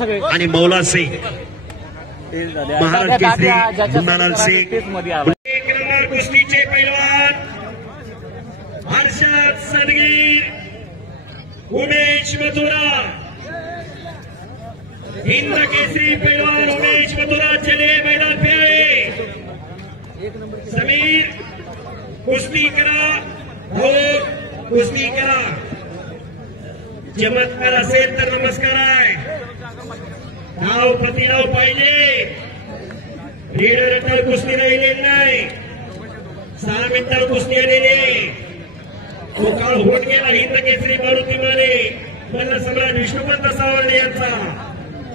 आणि मौला शेख महाराज केसरी गुंडालाल शेख। एक नंबर कुस्तीचे पैलवान हर्षद सदगीर उमेश मथुरा। हिंद केसरी पैलवान उमेश मथुरा चले मैदान पे आए। समीर कुस्ती करा और कुस्ती करा। चमत्कार असेल तर नमस्कार आहे। नाव प्रतिनाव पाहिजे। लीडर कुस्ती राहिलेली नाही। 6 मिनिटात कुस्ती आलेली तो काळ होऊन गेला। हिंद केसरी मारुती माने मला सम्राट विष्णुपंत सावंत यांचा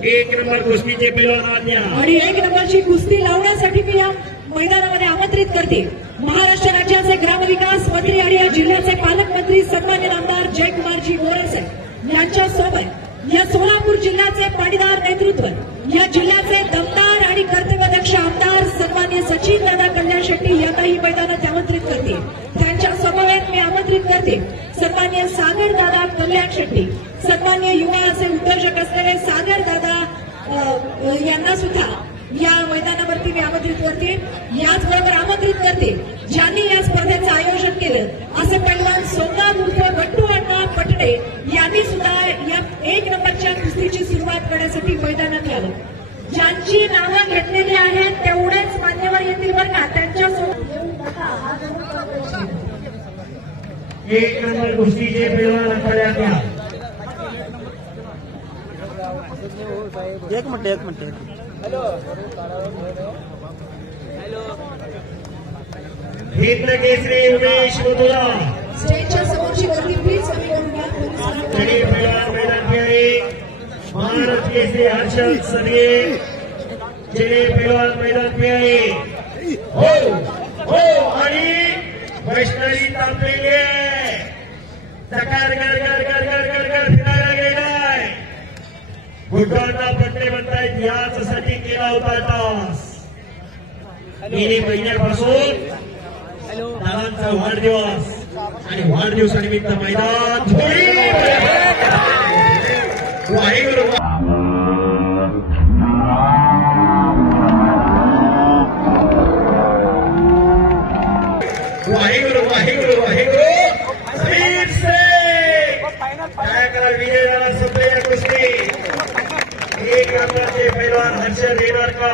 1 नंबर कुस्तीचे पैलवान आज्ञा आणि 1 नंबरची कुस्ती लावण्यासाठी मी या मैदानामध्ये आमंत्रित करते महाराष्ट्र राज्याचे ग्रामविकास मंत्री आणि या जिल्ह्याचे पालकमंत्री सन्मान्य आमदार जयकुमारजी गोरे साहेब यांच्यासोबत या सोलापूर जिल्ह्याचे पाणीदार नेतृत्व, या जिल्ह्याचे दमदार आणि कर्तव्यदक्ष आमदार सन्मान्य सचिन दादा कल्याण शेट्टी यांनाही मैदानात आमंत्रित करते। त्यांच्या समवेत मी आमंत्रित करते सन्मान्य सागर दादा कल्याण शेट्टी, सन्मान्य युवा असे उद्योजक असलेले सागर दादा यांना सुद्धा या मैदानावरती मी आमंत्रित करते। याचबरोबर आमंत्रित करते ज्यांनी या स्पर्धेचं आयोजन केलं असे पैलवान सोमनाथ उर्फ गट्टू अण्णा पटणे यांनी सुद्धा या 1 नंबरच्या कुस्तीची सुरुवात करण्यासाठी मैदानात आलं। ज्यांची नावं घेतलेली आहेत तेवढेच मान्यवर येतील बरं का, त्यांच्यासोबत 1 नंबर कुस्तीचे पैलवान आखाड्यात या। एक मिनिट हिंद केसरी उमेश मथुरा स्टेजच्या समोरची गर्दी प्लीज कमी करून घ्या। चले पैलवान मैदान पे आए। महाराज केसरी हर्षद सदगीर चले पैलवान मैदान पे आए। हो आणि वैष्णवी तापलेली आहे। टकार गर गर गर गर गर गर फिरायला गेलाय। भूटानला पट्टे म्हणतायत याच्यासाठी केला होता टास। गेली महिन्यापासून दादांचा वाढदिवस आणि वाढदिवसानिमित्त मैदान वाहेगुरु वाहेगुरु वाहेगुरु वाहेगुरु समीर शेख काय करा विजय झाला संपलेल्या कुस्ती। 1 नंबरचे पैलवान हर्षद येणार का?